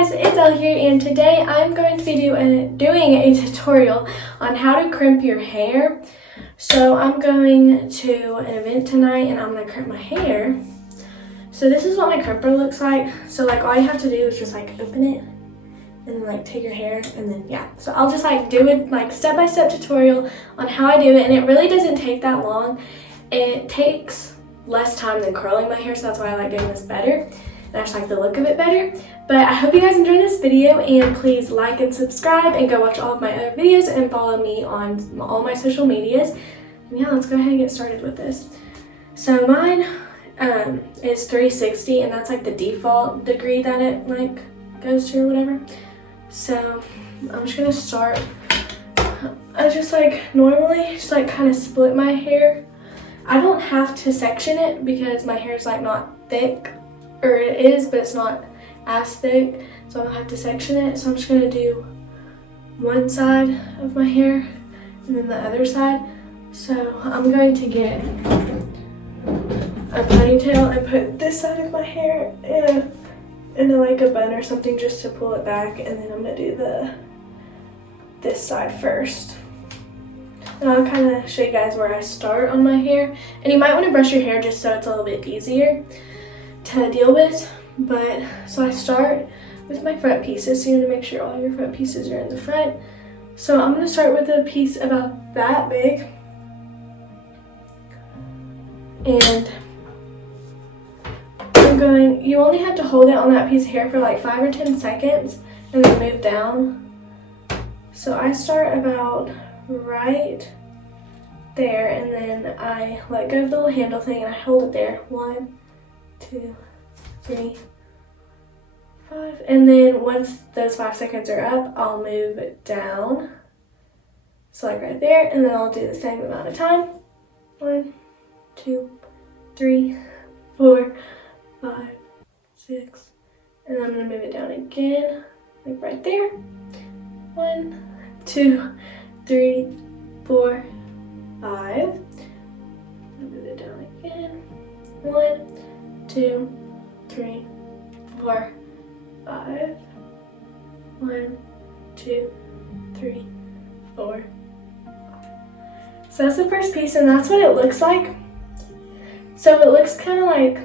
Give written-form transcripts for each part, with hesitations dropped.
guys, it's Elle here, and today I'm going to be doing a tutorial on how to crimp your hair. So I'm going to an event tonight and I'm going to crimp my hair. So this is what my crimper looks like. So like all you have to do is just like open it and then like take your hair and then yeah. So I'll just like do it like step-by-step tutorial on how I do it, and it really doesn't take that long. It takes less time than curling my hair, so that's why I like doing this better. And I just like the look of it better. But I hope you guys enjoy this video, and please like and subscribe and go watch all of my other videos and follow me on all my social medias. And yeah, let's go ahead and get started with this. So mine is 360, and that's like the default degree that it like goes to or whatever. So I'm just gonna start. I just like normally just like kind of split my hair. I don't have to section it because my hair is like not thick. Or it is, but it's not as thick, so I don't have to section it. So I'm just gonna do one side of my hair and then the other side. So I'm going to get a ponytail and put this side of my hair in like a bun or something just to pull it back, and then I'm gonna do this side first. And I'll kind of show you guys where I start on my hair. And you might want to brush your hair just so it's a little bit easier to deal with. But so I start with my front pieces, so you want to make sure all your front pieces are in the front. So I'm going to start with a piece about that big, and you only have to hold it on that piece of hair for like 5 or 10 seconds and then move down. So I start about right there, and then I let go of the little handle thing and I hold it there. 1, 2, 3, 5, and then once those 5 seconds are up, I'll move it down. So like right there, and then I'll do the same amount of time. 1, 2, 3, 4, 5, 6, and then I'm gonna move it down again, like right there. 1, 2, 3, 4, 5. Move it down again. 1, 2, 3, 4, 5. 1, 2, 3, 4. So that's the first piece, and that's what it looks like. So it looks kind of like,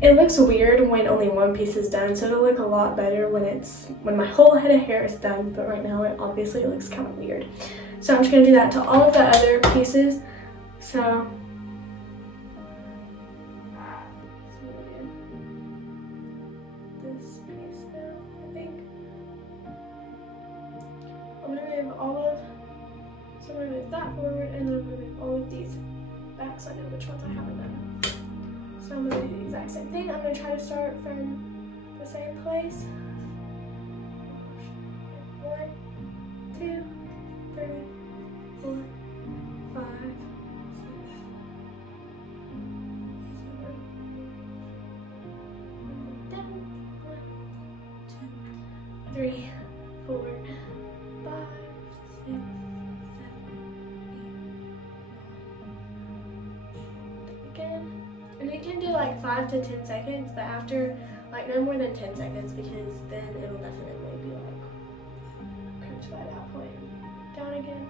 it looks weird when only one piece is done. So it'll look a lot better when my whole head of hair is done. But right now it obviously looks kind of weird. So I'm just gonna do that to all of the other pieces. So this piece now, I think. I'm gonna move so I'm gonna move that forward, and then I'm gonna move all of these back so I know which ones I haven't done. So I'm gonna do the exact same thing. I'm gonna try to start from the same place. 1, 2, 3, 4, 5, 3, 4, 5, 6, 7, 8, 9. Again. And you can do like 5 to 10 seconds, but after like no more than 10 seconds, because then it'll definitely be like crimped by that point. Down again.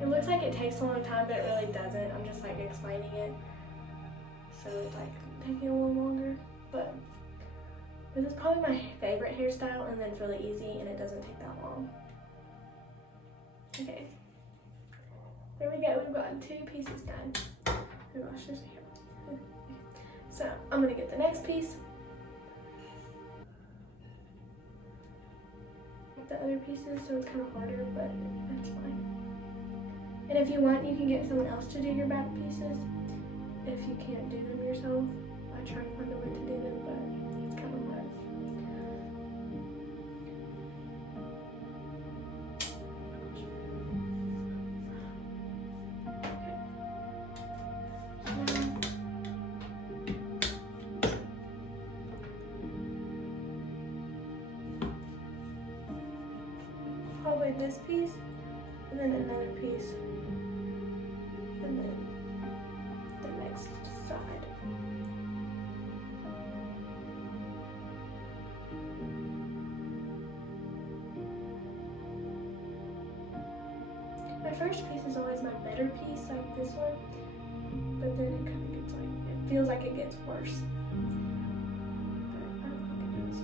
It looks like it takes a long time, but it really doesn't. I'm just like explaining it, so it's like taking a little longer. But this is probably my favorite hairstyle, and then it's really easy and it doesn't take that long. Okay, there we go. We've got 2 pieces done. Oh gosh, there's a hair. So I'm gonna get the next piece. The other pieces, so it's kind of harder, but that's fine. And if you want, you can get someone else to do your back pieces if you can't do them yourself. I try to find a way to do them, but it's kind of hard. Probably this piece, and then another piece, and then the next side. first piece is always my better piece, like this one, but then it kind of gets like, it feels like it gets worse. But I don't think it does.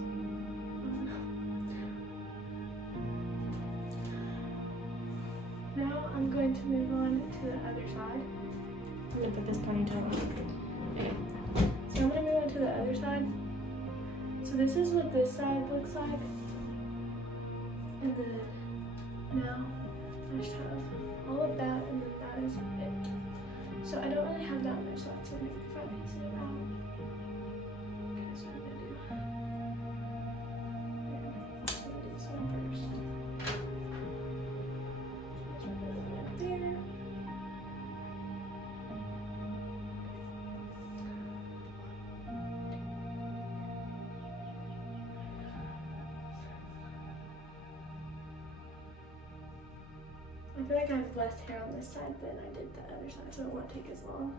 Now I'm going to move on to the other side. I'm gonna put this ponytail on. Okay. So I'm gonna move on to the other side. So this is what this side looks like. And then now I just have all of that, and then that is it. So I don't really have that much left, so maybe 5 pieces of that. Okay, so I'm gonna do this one first. So I'm gonna put it up there. I feel like I have less hair on this side than I did the other side, so it won't take as long.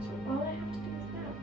So all I have to do is that.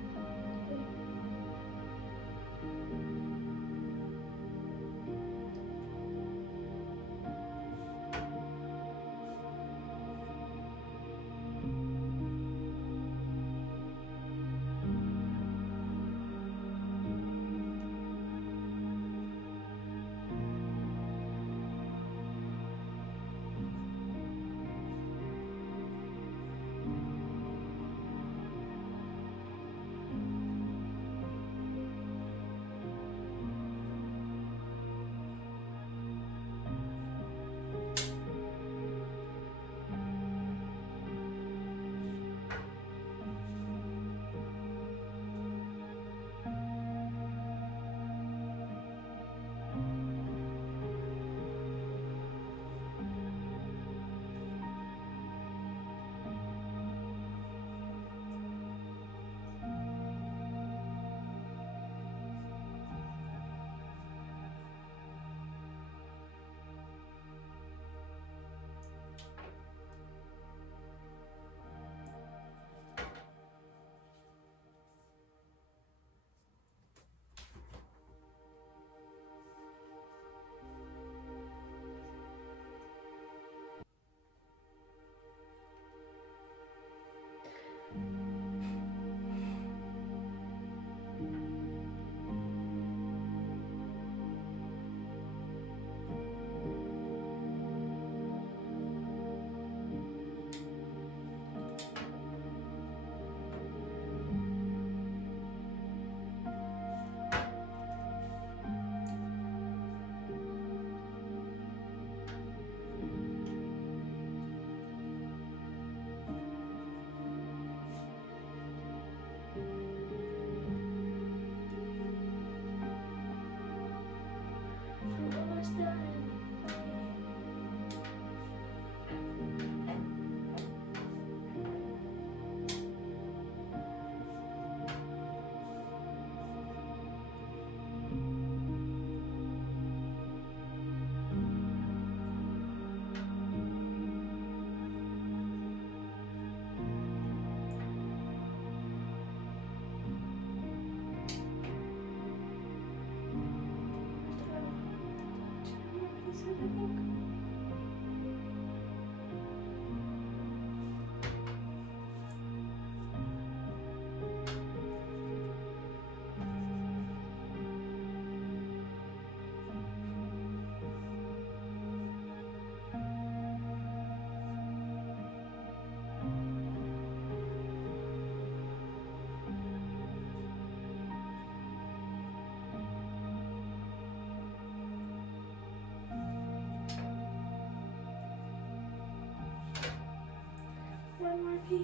piece.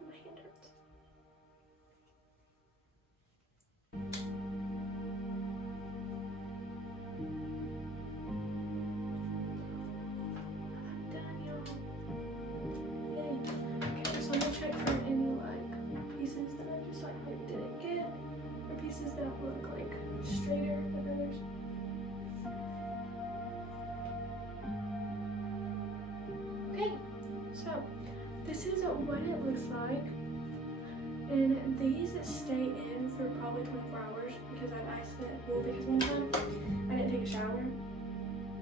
My hand hurts. I'm done, y'all. Yay. Okay, so I'm gonna check for any like pieces that I just like maybe didn't get, or pieces that look like straighter than others. Okay, so this is what it looks like, and these stay in for probably 24 hours because I've iced it. Well, because one time I didn't take a shower and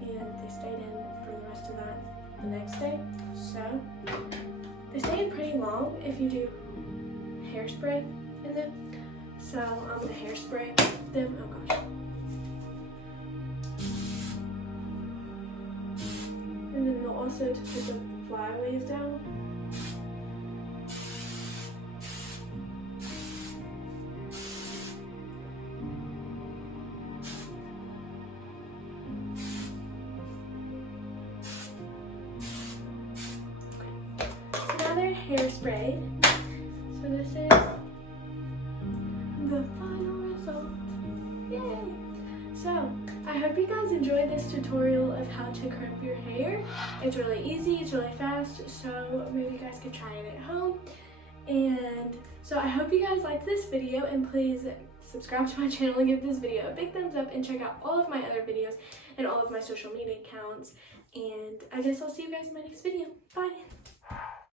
they stayed in for the rest of that the next day. So they stay in pretty long if you do hairspray in them. So I'm gonna hairspray them. Oh gosh. And then also to put the flyaways down. So now they're hairsprayed. So this is the final result. Yay! So I hope you guys enjoyed this tutorial of how to crimp your hair. It's really easy, it's really fast, so maybe you guys could try it at home. And so I hope you guys liked this video, and please subscribe to my channel and give this video a big thumbs up, and check out all of my other videos and all of my social media accounts. And I guess I'll see you guys in my next video. Bye!